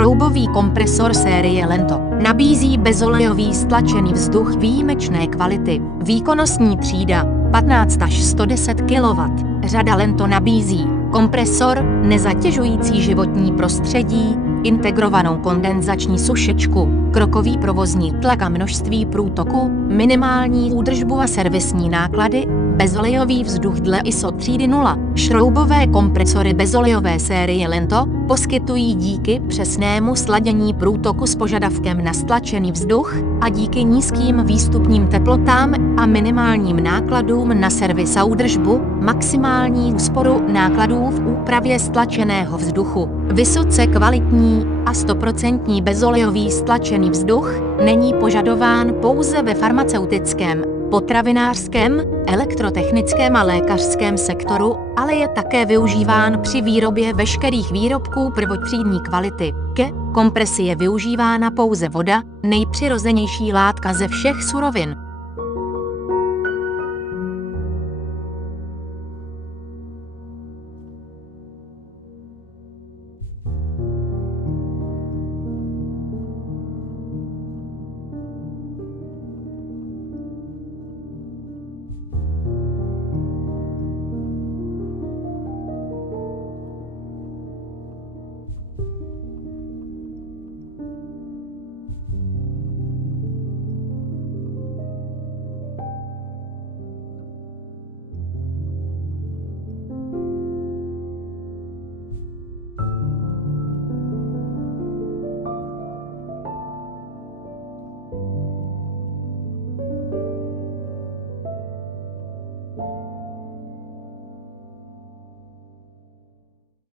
Šroubový kompresor série Lento nabízí bezolejový stlačený vzduch výjimečné kvality. Výkonnostní třída 15 až 110 kW. Řada Lento nabízí kompresor, nezatěžující životní prostředí, integrovanou kondenzační sušičku, krokový provozní tlak a množství průtoku, minimální údržbu a servisní náklady, bezolejový vzduch dle ISO třídy 0. Šroubové kompresory bezolejové série Lento poskytují díky přesnému sladění průtoku s požadavkem na stlačený vzduch a díky nízkým výstupním teplotám a minimálním nákladům na servis a údržbu maximální úsporu nákladů v úpravě stlačeného vzduchu. Vysoce kvalitní a 100% bezolejový stlačený vzduch není požadován pouze ve farmaceutickém, potravinářském, elektrotechnickém a lékařském sektoru, ale je také využíván při výrobě veškerých výrobků prvotřídní kvality. Ke kompresi je využívána pouze voda, nejpřirozenější látka ze všech surovin.